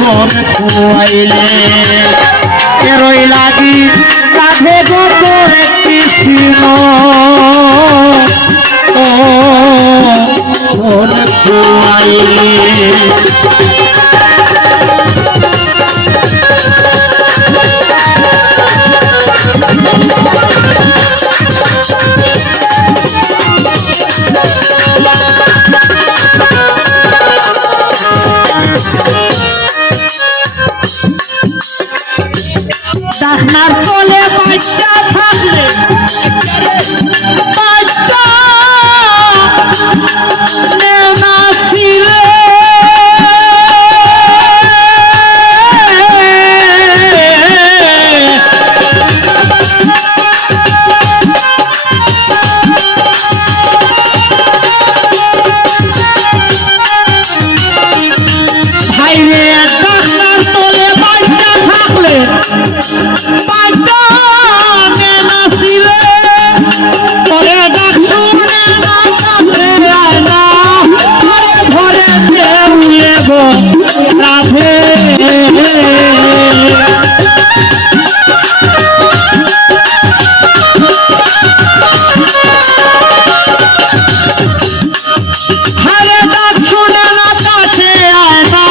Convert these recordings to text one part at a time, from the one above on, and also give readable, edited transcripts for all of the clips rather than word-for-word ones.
মন কুয়াইলে এরই লাগি রাধে গো তোর কৃষ্ণ ও মন কুয়াইলে ডাকনার তলে বাচ্চা থাকলে বাচ্চা নাছিলে ভাইরে ডাকনার তলে বাচ্চা থাকলে রাধে হরে ডাক শুনে না কাছে আয় না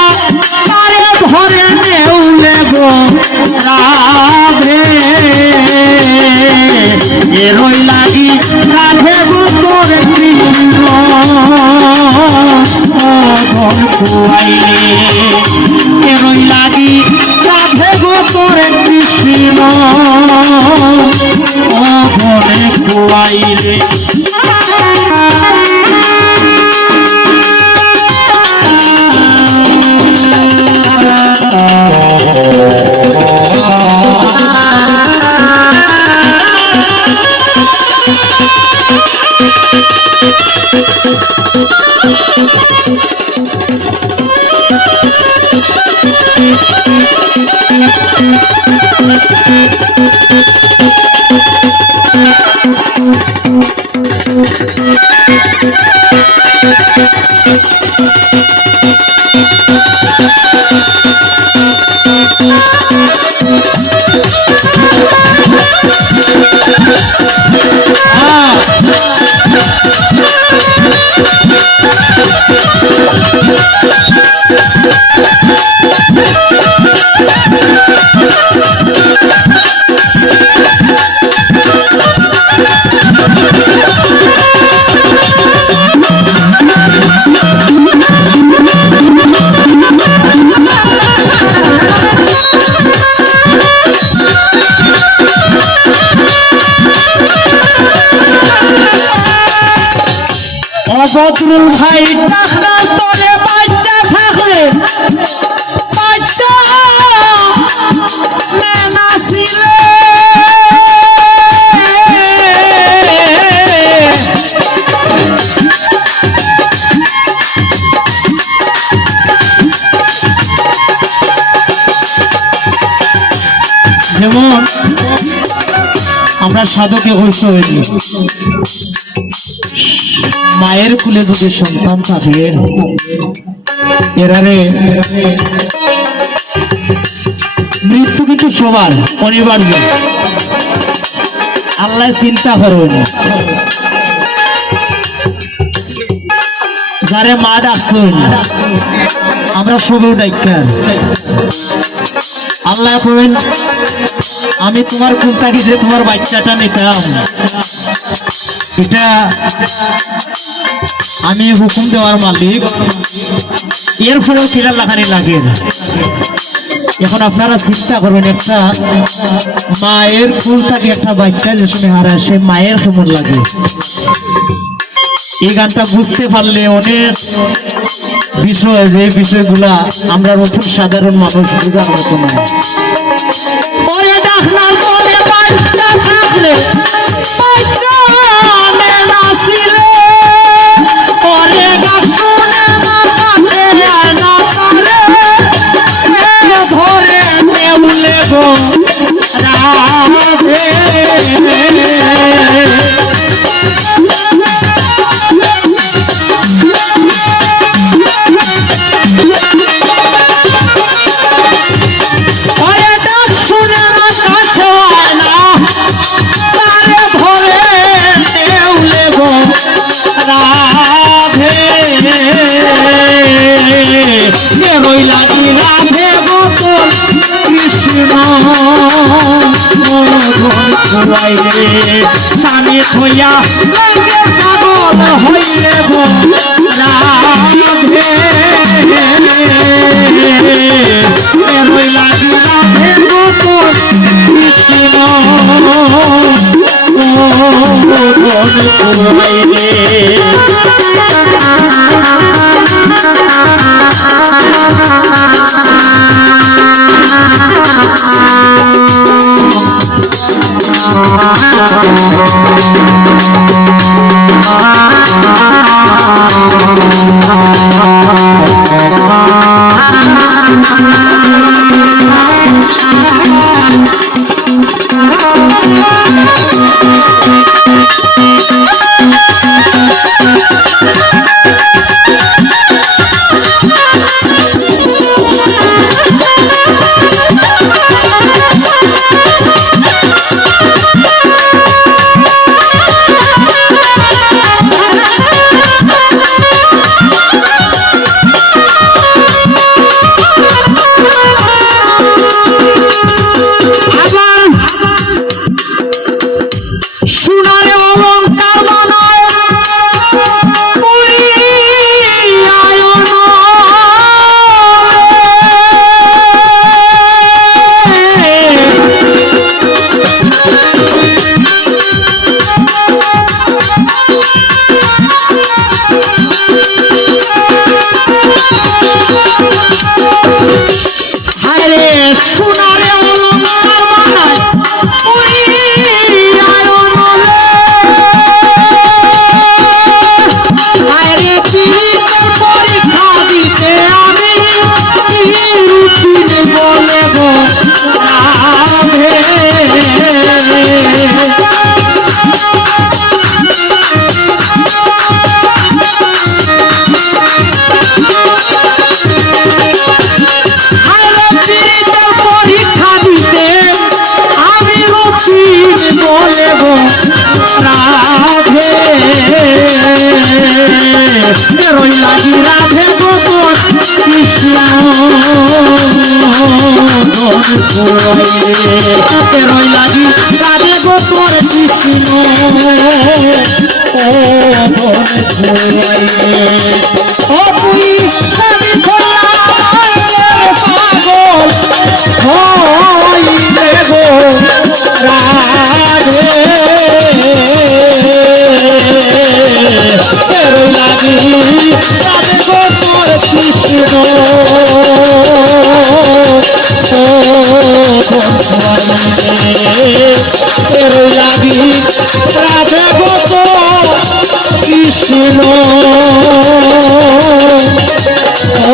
তারে ভরে নেউলে গো রাধে এরই লাগি রাধে গো তোর কৃষ্ণ মন কুয়াইলে এরই লাগি রাধে গো তোর কৃষ্ণ মন কুয়াইলে বদরুল ভাই ডাকনার তলে বাচ্চা থাকলে বাচ্চা নাছিলে যেমন আমরা সাধকে হইস হইনি মায়ের কুলে যদি সন্তান থাকে এরারে মৃত্যু কিন্তু সবার অনিবার্য আল্লাহ চিন্তা করবেন যারে মা ডাকছেন আমরা সবই ডাক্তার আল্লাহ বলেন আমি তোমার কুল থাকি যে তোমার বাচ্চাটা নিতাম এটা আমি হুকুম দেওয়ার মালিক এর ফলেও কিরা লাগানি লাগে এখন আপনারা চিন্তা করবেন একটা মায়ের কুল থাকে একটা বাচ্চা যে সময় হারায় সে মায়ের কেমন লাগে এই গানটা বুঝতে পারলে অনেক বিষয় যে বিষয়গুলা আমরা নতুন সাধারণ মানুষ বোঝার মতো নয় স্বামী হইয়া লাগে পাগল হইলে গো রাধে এরই লাগি রাধে গো তোর কৃষ্ণ ধন পুরাইলে লাগি রাধে গো তোর কৃষ্ণ ও তুই স্বামী পাগল হইলে গো রাধে লাগি রাধে গো তোর কৃষ্ণ লাগি রাধে গো কৃষ্ণ ও